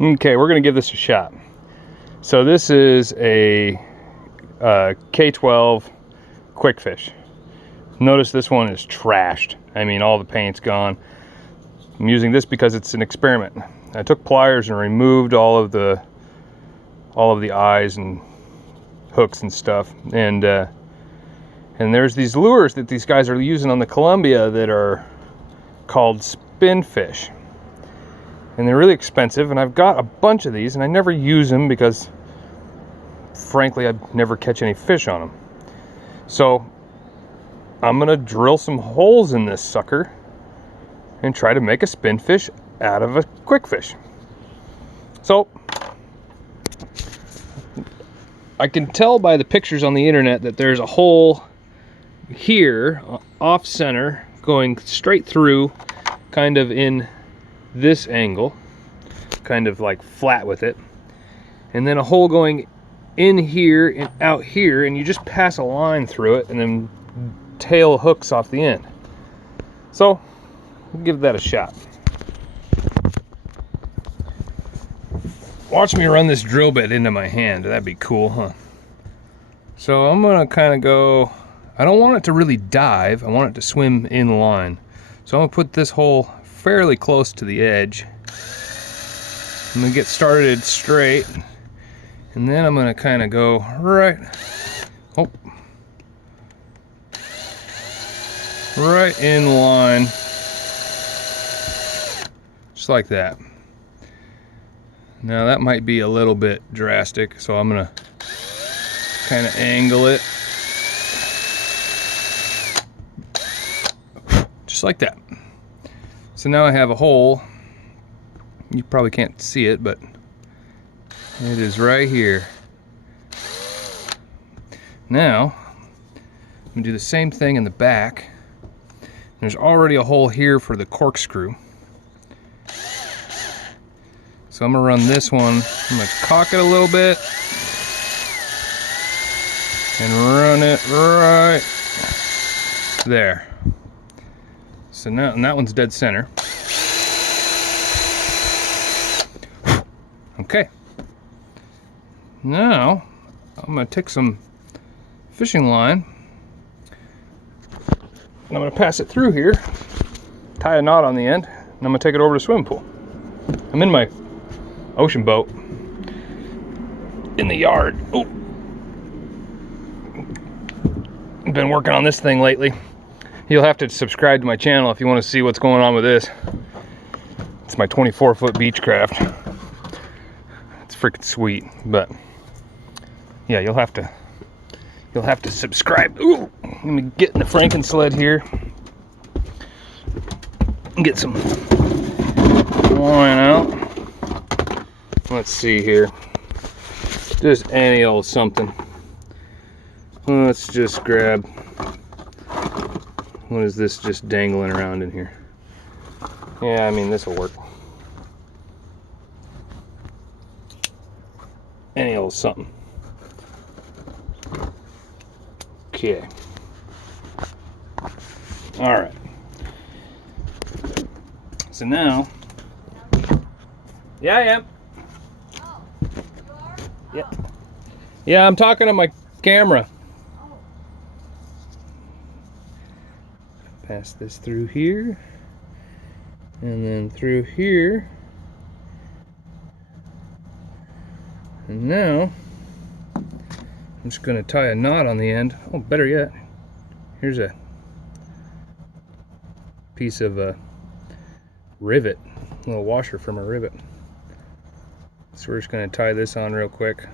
Okay, we're gonna give this a shot. So this is a K12 kwickfish. Notice this one is trashed. I mean, all the paint's gone. I'm using this because it's an experiment. I took pliers and removed all of the eyes and hooks and stuff, and there's these lures that these guys are using on the Columbia that are called spinfish, and they're really expensive, and I've got a bunch of these and I never use them because frankly I'd never catch any fish on them. So I'm gonna drill some holes in this sucker and try to make a spinfish out of a kwickfish. So I can tell by the pictures on the internet that there's a hole here off center going straight through, kind of in this angle, kind of like flat with it, and then a hole going in here and out here, and you just pass a line through it and then tail hooks off the end. So we'll give that a shot. Watch me run this drill bit into my hand. That'd be cool, huh? So I'm gonna kind of go, I don't want it to really dive, I want it to swim in line. So I'm gonna put this hole fairly close to the edge. I'm gonna get started straight, and then I'm gonna kind of go right in line, just like that. Now that might be a little bit drastic, so I'm gonna kind of angle it just like that. So now I have a hole. You probably can't see it, but it is right here. Now I'm gonna do the same thing in the back. There's already a hole here for the corkscrew. So I'm gonna run this one, I'm gonna cock it a little bit and run it right there. So now, and that one's dead center. Okay. Now I'm gonna take some fishing line and I'm gonna pass it through here, tie a knot on the end, and I'm gonna take it over to the swimming pool. I'm in my ocean boat in the yard. Oh, I've been working on this thing lately. You'll have to subscribe to my channel if you want to see what's going on with this. It's my 24-foot Beechcraft. It's freaking sweet, but yeah, you'll have to subscribe. Ooh, let me get in the Franken sled here and get some line out. Let's see here. Just any old something. Let's just grab, what is this just dangling around in here? Yeah, I mean, this will work. Any old something. Okay. All right. So now, yeah, I am. Oh, you are? Yeah. Yeah, I'm talking to my camera. Oh. Pass this through here, and then through here, and now I'm just going to tie a knot on the end. Oh, better yet, here's a piece of a rivet, a little washer from a rivet. So we're just going to tie this on real quick.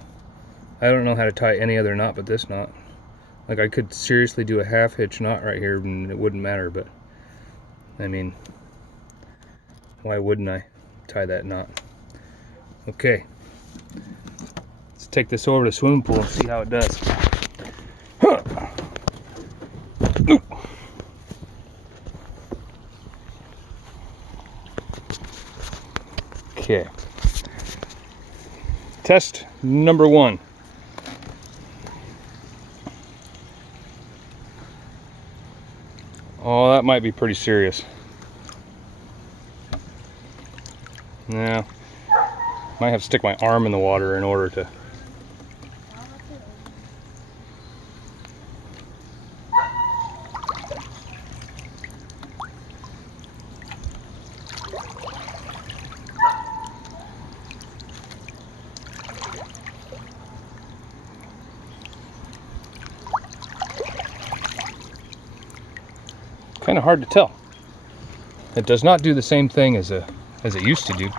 I don't know how to tie any other knot but this knot. Like, I could seriously do a half hitch knot right here and it wouldn't matter, but I mean, why wouldn't I tie that knot? Okay, let's take this over to the swimming pool and see how it does. Huh. Ooh. Okay, test number 1. Oh, that might be pretty serious. Now, Might have to stick my arm in the water in order to. Kind of hard to tell. It does not do the same thing as it used to do.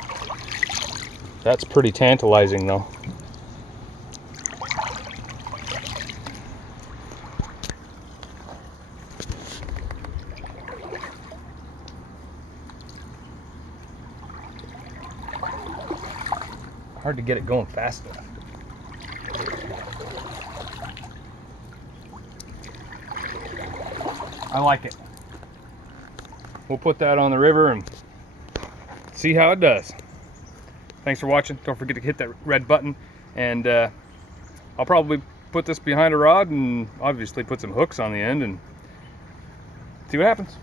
That's pretty tantalizing though. Hard to get it going fast enough. I like it. We'll put that on the river and see how it does. Thanks for watching. Don't forget to hit that red button, and I'll probably put this behind a rod and obviously put some hooks on the end and see what happens.